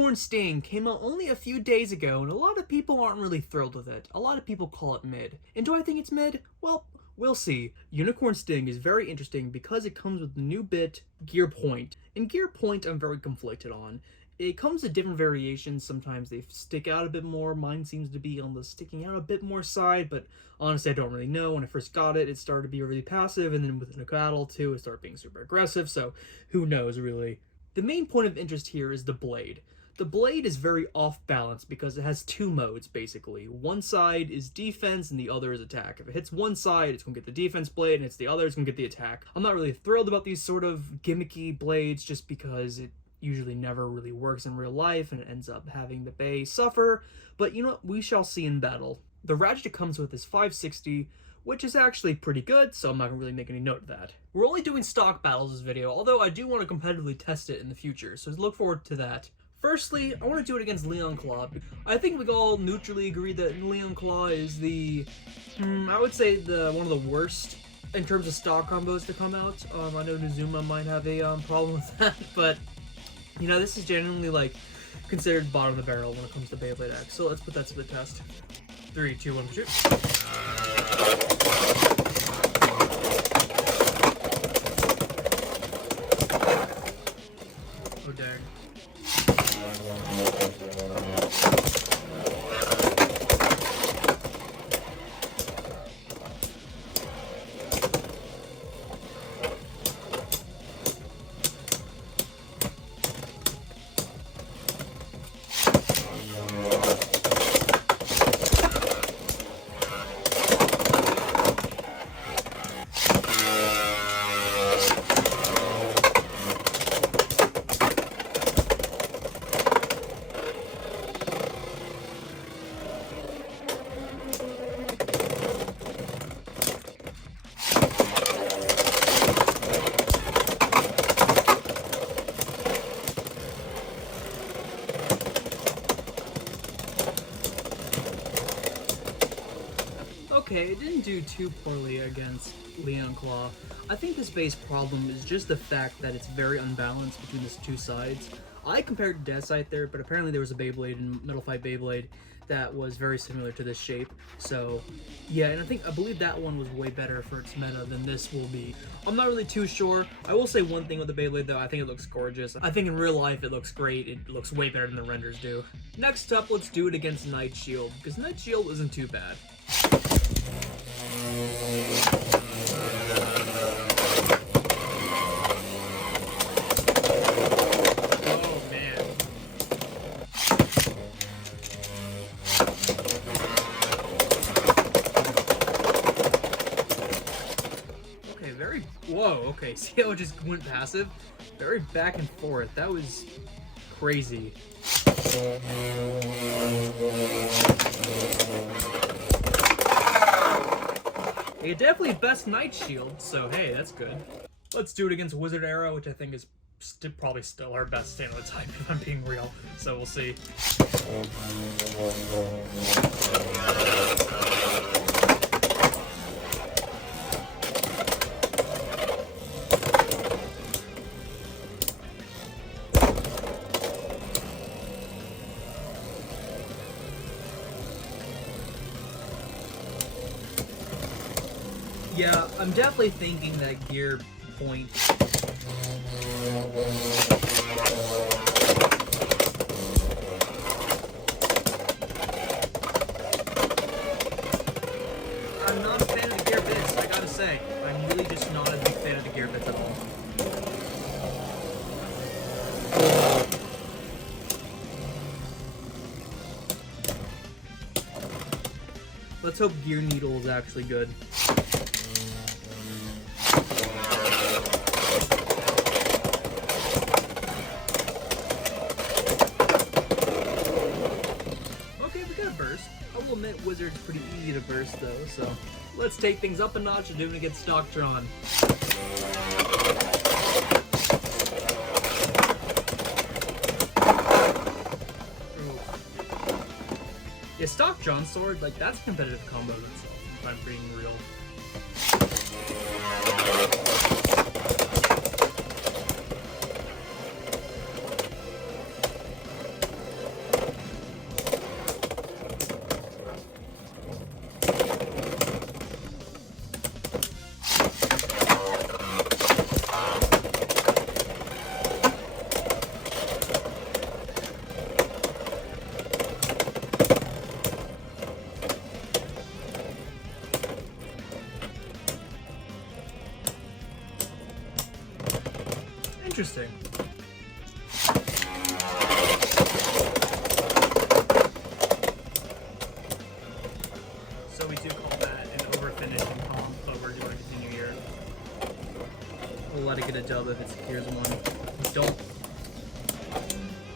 UnicornSting came out only a few days ago, and a lot of people aren't really thrilled with it. A lot of people call it mid. And do I think it's mid? Well, we'll see. UnicornSting is very interesting because it comes with the new bit, Gear Point. And Gear Point I'm very conflicted on. It comes in different variations. Sometimes they stick out a bit more. Mine seems to be on the sticking out a bit more side, but honestly I don't really know. When I first got it, it started to be really passive, and then within a battle too, it started being super aggressive, so who knows really. The main point of interest here is the blade. The blade is very off balance because it has two modes basically. One side is defense and the other is attack. If it hits one side, it's going to get the defense blade, and it's the other, it's going to get the attack. I'm not really thrilled about these sort of gimmicky blades just because it usually never really works in real life and it ends up having the Bey suffer, but you know what, we shall see in battle. The ratchet it comes with is 560, which is actually pretty good, so I'm not going to really make any note of that. We're only doing stock battles this video, although I do want to competitively test it in the future, so look forward to that. Firstly, I want to do it against Leon Claw. I think we all neutrally agree that Leon Claw is the, I would say one of the worst in terms of stock combos to come out. I know Nuzuma might have a problem with that, but you know, this is genuinely like considered bottom of the barrel when it comes to Beyblade X. So let's put that to the test. 3, 2, 1, shoot. Oh dang. Okay, it didn't do too poorly against Leon Claw. I think this base problem is just the fact that it's very unbalanced between the two sides. I compared Death Sight there, but apparently there was a Beyblade in Metal Fight Beyblade that was very similar to this shape. So yeah, and I believe that one was way better for its meta than this will be. I'm not really too sure. I will say one thing with the Beyblade though, I think it looks gorgeous. I think in real life it looks great. It looks way better than the renders do. Next up, let's do it against Night Shield, because Night Shield isn't too bad. Oh man. Okay, whoa, okay, see how it just went passive? Very back and forth. That was crazy. It definitely best Night Shield, so hey, that's good. Let's do it against Wizard Arrow, which I think is probably still our best stand of the type, if I'm being real. So we'll see. Yeah, I'm definitely thinking that Gear Point. I'm not a fan of the gear bits, I gotta say. I'm really just not a big fan of the gear bits at all. Let's hope Gear Needle is actually good. Wizard's pretty easy to burst though, so let's take things up a notch and do it against Stock Drawn. Yeah, Stock Drawn Sword, like that's a competitive combo itself, if I'm being real. Interesting. So we do call that an overfinished comp, but we're doing it continue here. We'll let it get a dub if it's Gears 1. Don't.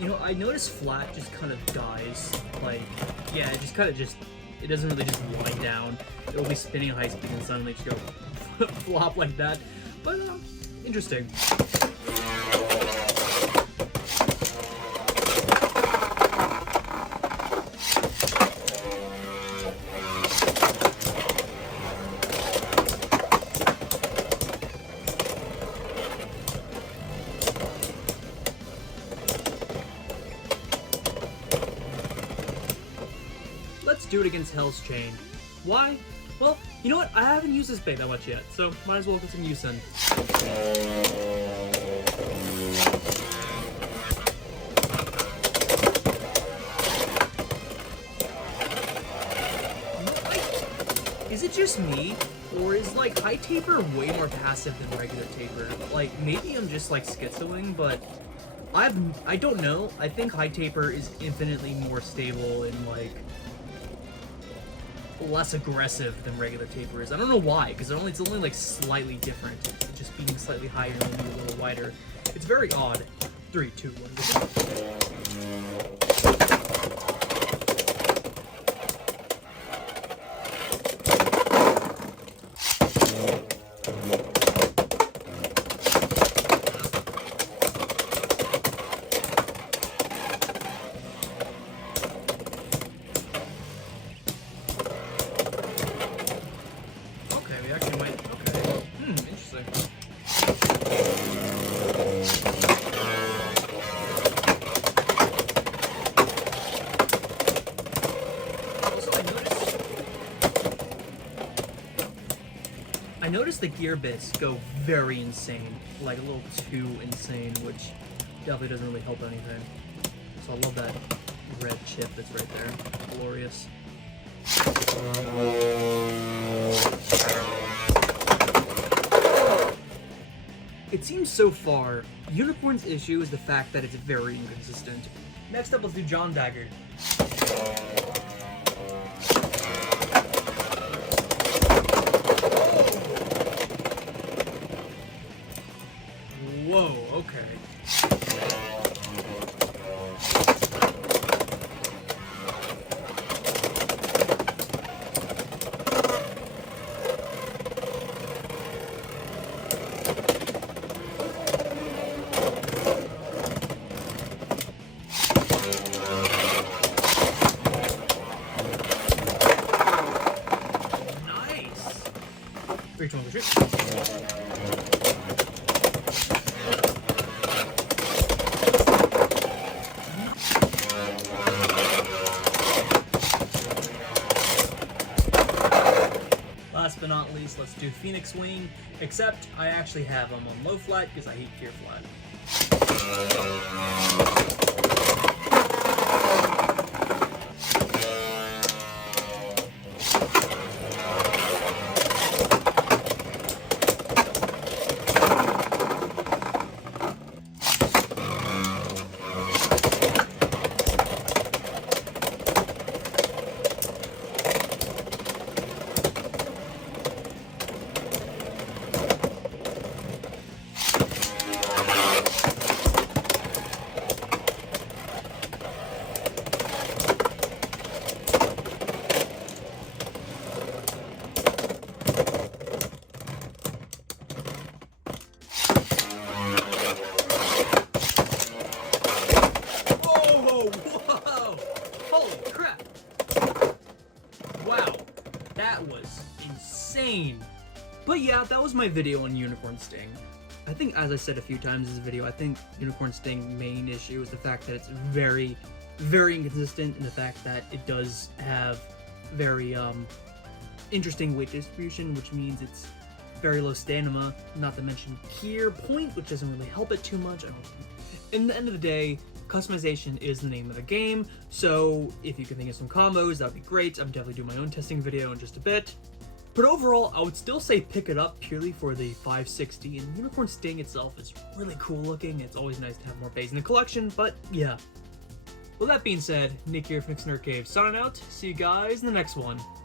You know, I noticed flat just kind of dies. Like, yeah, it just kind of it doesn't really just wind down. It'll be spinning at high speed and suddenly just go flop like that. But, interesting. Let's do it against Hell's Chain. Why? Well, you know what? I haven't used this bait that much yet, so might as well get some use in. Is it just me, or is like high taper way more passive than regular taper? Like maybe I'm just like schizoing, but I don't know. I think high taper is infinitely more stable and like less aggressive than regular taper is. I don't know why, because it's only like slightly different. Just being slightly higher and maybe a little wider. It's very odd. 3, 2, 1. I noticed the gear bits go very insane, like a little too insane, which definitely doesn't really help anything. So I love that red chip that's right there. Glorious. It seems so far, Unicorn's issue is the fact that it's very inconsistent. Next up, let's do John Dagger. Whoa, okay. Nice! 3, 2, 1, shoot. Last but not least, let's do Phoenix Wing, except I actually have them on low flat because I hate gear flat. That was insane. But yeah, that was my video on UnicornSting. I think, as I said a few times in this video, I think UnicornSting main issue is the fact that it's very, very inconsistent, and the fact that it does have very interesting weight distribution, which means it's very low stamina, not to mention gear point, which doesn't really help it too much. In the end of the day, customization is the name of the game, so if you can think of some combos, that would be great. I'm definitely doing my own testing video in just a bit. But overall, I would still say pick it up purely for the 560, and UnicornSting itself is really cool looking. It's always nice to have more bays in the collection, but yeah. With that being said, Nick here from Nick's Nerd Cave, signing out. See you guys in the next one.